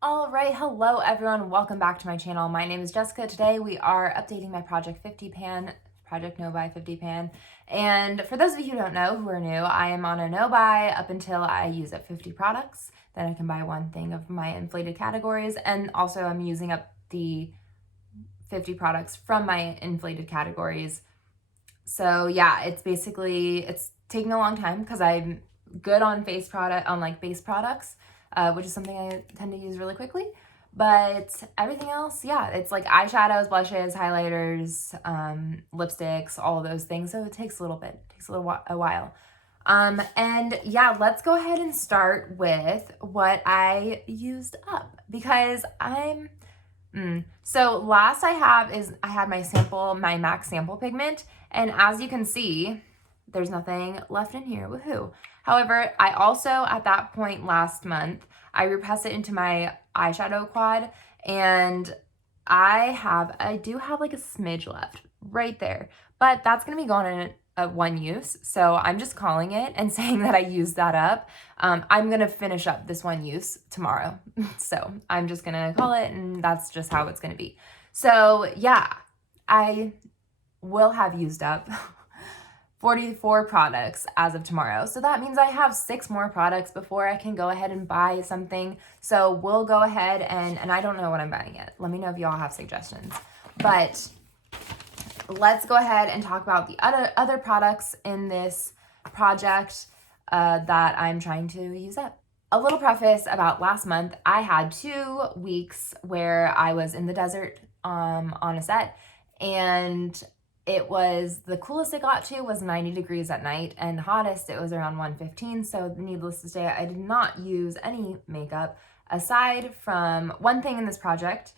All right, hello everyone. Welcome back to my channel. My name is Jessica. Today we are updating my Project 50 pan, Project No Buy 50 pan. And for those of you who don't know, who are new, I am on a no buy up until I use up 50 products. Then I can buy one thing of my inflated categories. And also I'm using up the 50 products from my inflated categories. So yeah, it's taking a long time because I'm good on base products, which is something I tend to use really quickly. But everything else, yeah, it's like eyeshadows, blushes, highlighters, lipsticks, all of those things. So it takes a little while. And yeah, let's go ahead and start with what I used up because so last I had my MAC sample pigment, and as you can see, there's nothing left in here, woohoo. However, I also, at that point last month, I repressed it into my eyeshadow quad, and I do have like a smidge left right there, but that's gonna be gone in one use. So I'm just calling it and saying that I used that up. I'm gonna finish up this one use tomorrow. So I'm just gonna call it, and that's just how it's gonna be. So yeah, I will have used up 44 products as of tomorrow. So that means I have 6 more products before I can go ahead and buy something. So we'll go ahead and I don't know what I'm buying yet. Let me know if y'all have suggestions. But let's go ahead and talk about the other products in this project that I'm trying to use up. A little preface about last month. I had 2 weeks where I was in the desert on a set, and it was the coolest it got to was 90 degrees at night, and hottest it was around 115. So needless to say, I did not use any makeup aside from one thing in this project,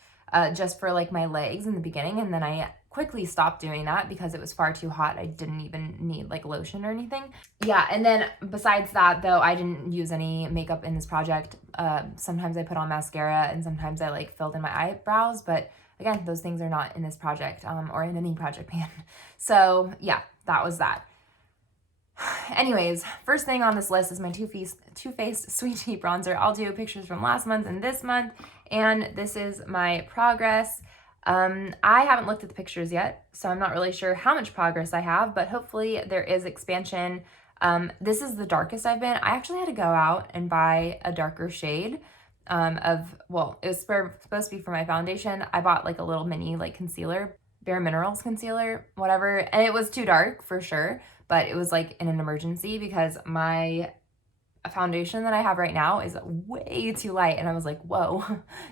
just for like my legs in the beginning, and then I quickly stopped doing that because it was far too hot. I didn't even need like lotion or anything. Yeah, and then besides that though, I didn't use any makeup in this project. Sometimes I put on mascara and sometimes I like filled in my eyebrows, but again, those things are not in this project or in any project pan. So yeah, that was that. Anyways, first thing on this list is my Too Faced Sweet Tea Bronzer. I'll do pictures from last month and this month, and this is my progress. I haven't looked at the pictures yet, so I'm not really sure how much progress I have, but hopefully there is expansion. This is the darkest I've been. I actually had to go out and buy a darker shade it was supposed to be for my foundation. I bought like a little mini like concealer, Bare Minerals concealer, whatever, and it was too dark for sure, but it was like in an emergency because my foundation that I have right now is way too light, and I was like, whoa,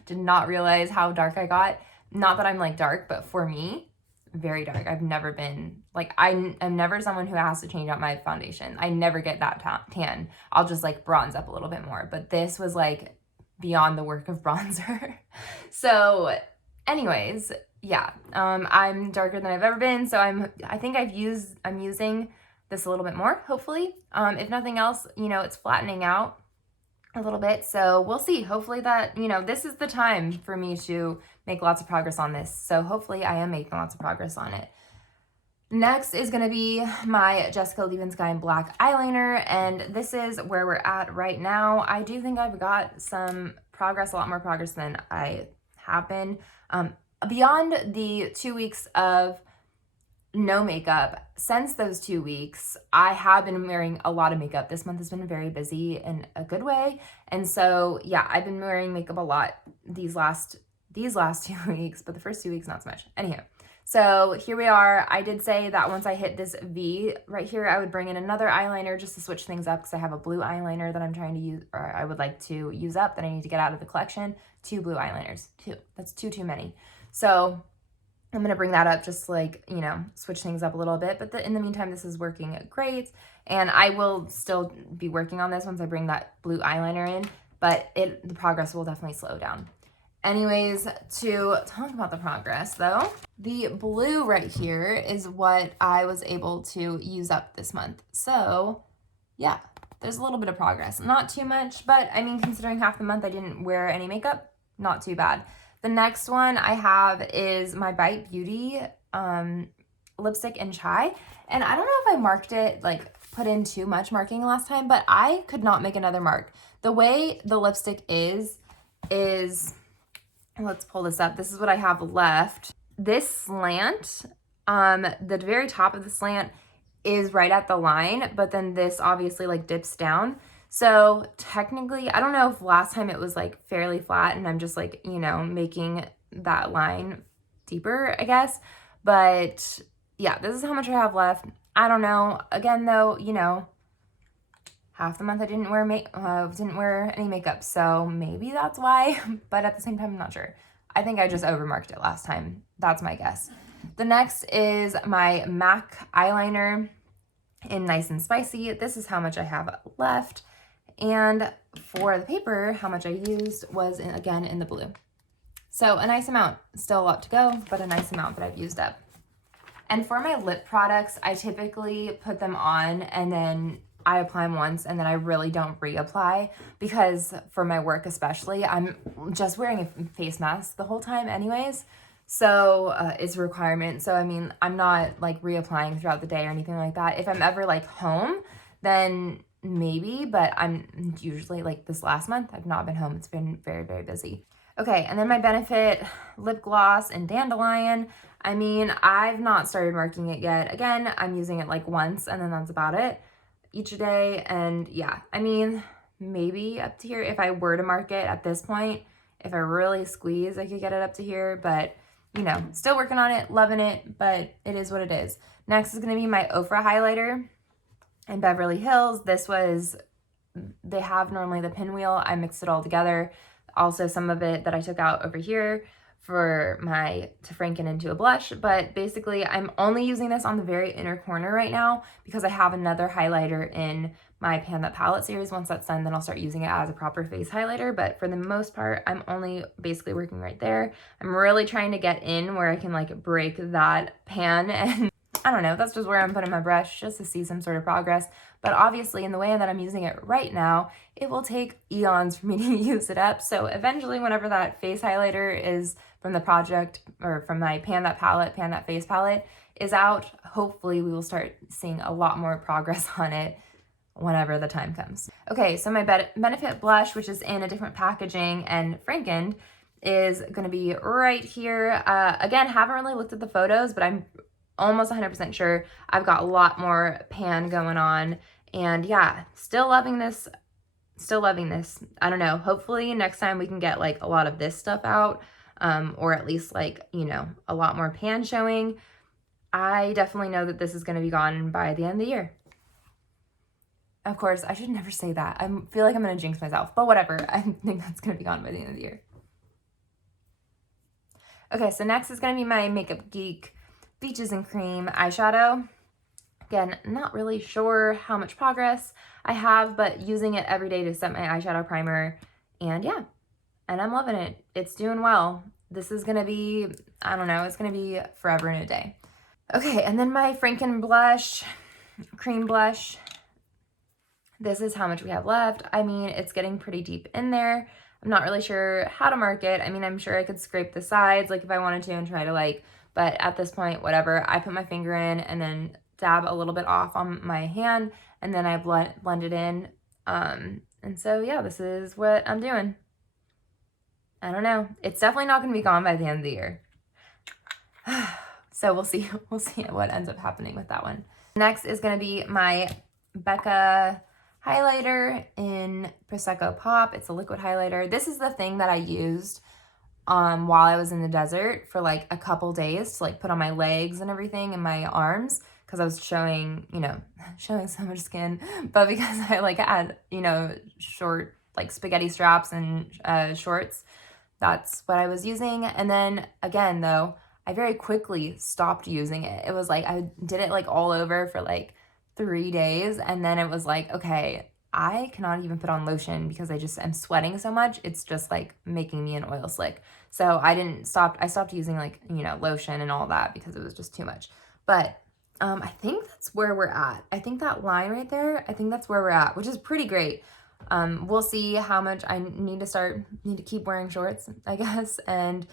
did not realize how dark I got. Not that I'm like dark, but for me, very dark. I've never been like, I'm never someone who has to change out my foundation. I never get that tan. I'll just like bronze up a little bit more, but this was like beyond the work of bronzer. So anyways, yeah, I'm darker than I've ever been. So I think I'm using this a little bit more, hopefully. If nothing else, it's flattening out a little bit. So we'll see. Hopefully that, this is the time for me to make lots of progress on this. So hopefully I am making lots of progress on it. Next is going to be my Jessica Liebenstein black eyeliner, and this is where we're at right now. I do think I've got some progress, a lot more progress than I have been. Beyond the 2 weeks of no makeup, since those 2 weeks, I have been wearing a lot of makeup. This month has been very busy in a good way, and so yeah, I've been wearing makeup a lot these last 2 weeks, but the first 2 weeks not so much. Anyhow. So here we are. I did say that once I hit this V right here, I would bring in another eyeliner just to switch things up because I have a blue eyeliner that I'm trying to use, or I would like to use up, that I need to get out of the collection. 2 blue eyeliners. 2. That's too many. So I'm going to bring that up just to like, switch things up a little bit. But in the meantime, this is working great. And I will still be working on this once I bring that blue eyeliner in, but the progress will definitely slow down. Anyways, to talk about the progress though, the blue right here is what I was able to use up this month. So yeah, there's a little bit of progress. Not too much, but I mean, considering half the month I didn't wear any makeup, not too bad. The next one I have is my Bite Beauty lipstick in Chai. And I don't know if I marked it, like put in too much marking last time, but I could not make another mark. The way the lipstick is, is, let's pull this up. This is what I have left. This slant, the very top of the slant is right at the line, but then this obviously like dips down. So technically, I don't know if last time it was like fairly flat and I'm just like, you know, making that line deeper, I guess. But yeah, this is how much I have left. I don't know. Again, though, you know, half the month I didn't wear any makeup, so maybe that's why. But at the same time, I'm not sure. I think I just overmarked it last time. That's my guess. The next is my MAC eyeliner in Nice and Spicy. This is how much I have left. And for the paper, how much I used was, again, in the blue. So a nice amount. Still a lot to go, but a nice amount that I've used up. And for my lip products, I typically put them on and then I apply them once and then I really don't reapply, because for my work especially, I'm just wearing a face mask the whole time anyways. So it's a requirement. So I mean, I'm not like reapplying throughout the day or anything like that. If I'm ever like home, then maybe, but I'm usually like this last month, I've not been home. It's been very, very busy. Okay, and then my Benefit lip gloss in Dandelion. I mean, I've not started marking it yet. Again, I'm using it like once and then that's about it each day. And yeah, I mean, maybe up to here. If I were to mark it at this point, if I really squeeze, I could get it up to here, but you know, still working on it, loving it, but it is what it is. Next is gonna be my Ofra highlighter in Beverly Hills. They have normally the pinwheel. I mixed it all together. Also some of it that I took out over here to franken into a blush, but basically I'm only using this on the very inner corner right now because I have another highlighter in my Pan That Palette series. Once that's done, then I'll start using it as a proper face highlighter, but for the most part, I'm only basically working right there. I'm really trying to get in where I can like break that pan, and I don't know, that's just where I'm putting my brush just to see some sort of progress. But obviously in the way that I'm using it right now, it will take eons for me to use it up. So eventually whenever that face highlighter is from the project, or from my Pan That Face palette is out, hopefully we will start seeing a lot more progress on it whenever the time comes. Okay, so my Benefit blush, which is in a different packaging and frankened, is gonna be right here. Again, haven't really looked at the photos, but I'm almost 100% sure I've got a lot more pan going on. And yeah, still loving this. I don't know, hopefully next time we can get like a lot of this stuff out, or at least like, you know, a lot more pan showing. I definitely know that this is going to be gone by the end of the year. Of course, I should never say that. I feel like I'm going to jinx myself, but whatever. I think that's going to be gone by the end of the year. Okay, so next is going to be my Makeup Geek Beaches and Cream eyeshadow. Again, not really sure how much progress I have, but using it every day to set my eyeshadow primer. And yeah, and I'm loving it. It's doing well. This is going to be, I don't know, it's going to be forever and a day. Okay, and then my Franken blush, cream blush. This is how much we have left. I mean, it's getting pretty deep in there. I'm not really sure how to mark it. I mean, I'm sure I could scrape the sides like if I wanted to and try to like, but at this point, whatever. I put my finger in and then dab a little bit off on my hand and then I blend it in. And so yeah, this is what I'm doing. I don't know. It's definitely not going to be gone by the end of the year. So we'll see what ends up happening with that one. Next is going to be my Becca highlighter in Prosecco Pop. It's a liquid highlighter. This is the thing that I used while I was in the desert for like a couple days to like put on my legs and everything and my arms, because I was showing so much skin, but because I like had, you know, short like spaghetti straps and shorts, that's what I was using. And then again, though, I very quickly stopped using it. It was like I did it like all over for like 3 days, and then it was like, okay, I cannot even put on lotion because I just am sweating so much. It's just like making me an oil slick. So I stopped using like, you know, lotion and all that because it was just too much. But I think that's where we're at. I think that line right there, I think that's where we're at, which is pretty great. We'll see how much I need to keep wearing shorts, I guess, and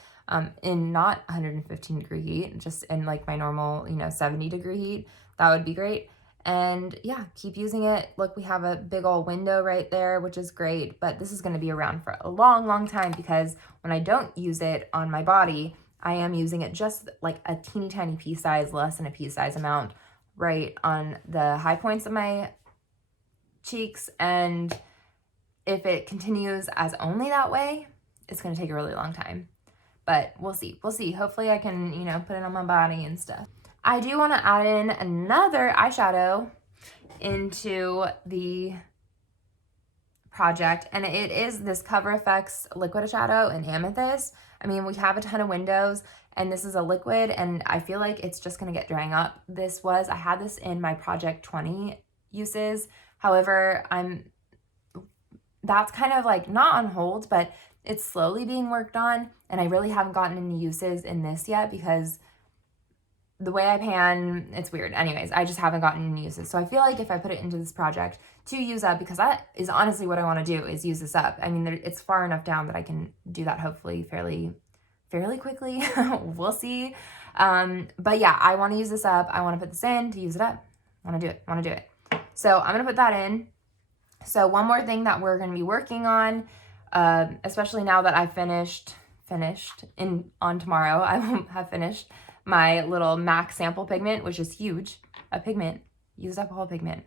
in not 115 degree heat, just in like my normal, you know, 70 degree heat. That would be great. And yeah, keep using it. Look, we have a big old window right there, which is great, but this is gonna be around for a long, long time because when I don't use it on my body, I am using it just like a teeny tiny pea size, less than a pea size amount right on the high points of my cheeks. And if it continues as only that way, it's gonna take a really long time. But we'll see. We'll see. Hopefully I can, you know, put it on my body and stuff. I do want to add in another eyeshadow into the project, and it is this Cover FX liquid shadow in Amethyst. I mean, we have a ton of windows, and this is a liquid, and I feel like it's just going to get drying up. I had this in my Project 20 uses. However, that's kind of like not on hold, but it's slowly being worked on, and I really haven't gotten any uses in this yet because the way I pan, it's weird. Anyways, I just haven't gotten any uses. So I feel like if I put it into this project to use up, because that is honestly what I want to do, is use this up. I mean, it's far enough down that I can do that hopefully fairly quickly. We'll see. But yeah, I want to use this up. I want to put this in to use it up. I want to do it. So I'm going to put that in. So one more thing that we're going to be working on, especially now that I've finished on tomorrow, I will have finished my little MAC sample pigment, which is huge. A pigment, used up a whole pigment.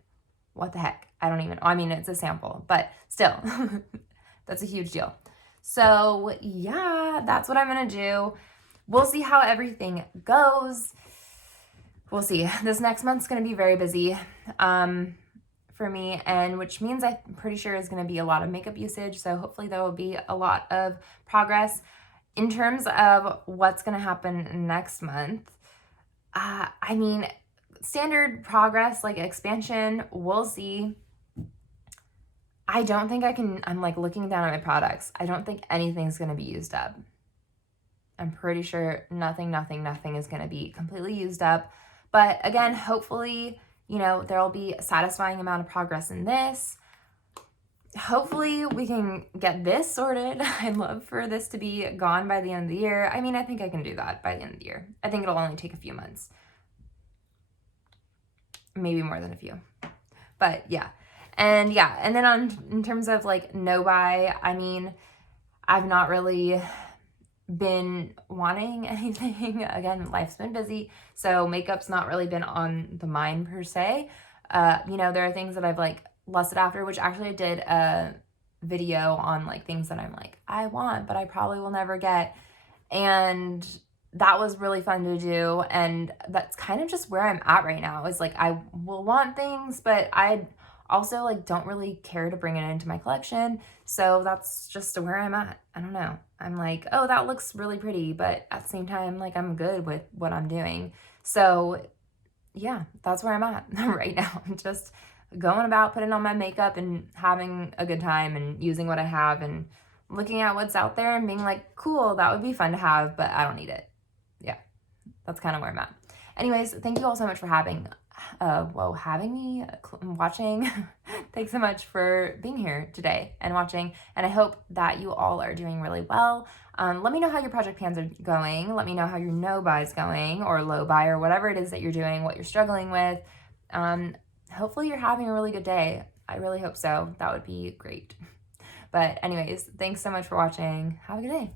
What the heck? I don't even know. I mean, it's a sample, but still, that's a huge deal. So yeah, that's what I'm going to do. We'll see how everything goes. We'll see. This next month's going to be very busy for me, and which means I'm pretty sure is going to be a lot of makeup usage. So hopefully there will be a lot of progress. In terms of what's going to happen next month, I mean, standard progress, like expansion, we'll see. I don't think I'm like looking down at my products. I don't think anything's going to be used up. I'm pretty sure nothing is going to be completely used up. But again, hopefully, you know, there'll be a satisfying amount of progress in this. Hopefully we can get this sorted. I'd love for this to be gone by the end of the year. I mean, I think I can do that by the end of the year. I think it'll only take a few months. Maybe more than a few. But yeah. And then in terms of like no buy, I mean, I've not really been wanting anything. Again, life's been busy, so makeup's not really been on the mind per se. You know, there are things that I've like lusted after, which actually I did a video on like things that I'm like, I want, but I probably will never get. And that was really fun to do. And that's kind of just where I'm at right now, is like, I will want things, but I also like don't really care to bring it into my collection. So that's just where I'm at. I don't know. I'm like, oh, that looks really pretty, but at the same time, like I'm good with what I'm doing. So yeah, that's where I'm at right now. I'm just going about putting on my makeup and having a good time and using what I have and looking at what's out there and being like, cool, that would be fun to have, but I don't need it. Yeah, that's kind of where I'm at. Anyways, thank you all so much for having me, watching. Thanks so much for being here today and watching, and I hope that you all are doing really well. Let me know how your project pans are going. Let me know how your no buy is going, or low buy, or whatever it is that you're doing, what you're struggling with. Hopefully you're having a really good day. I really hope so. That would be great. But anyways, thanks so much for watching. Have a good day.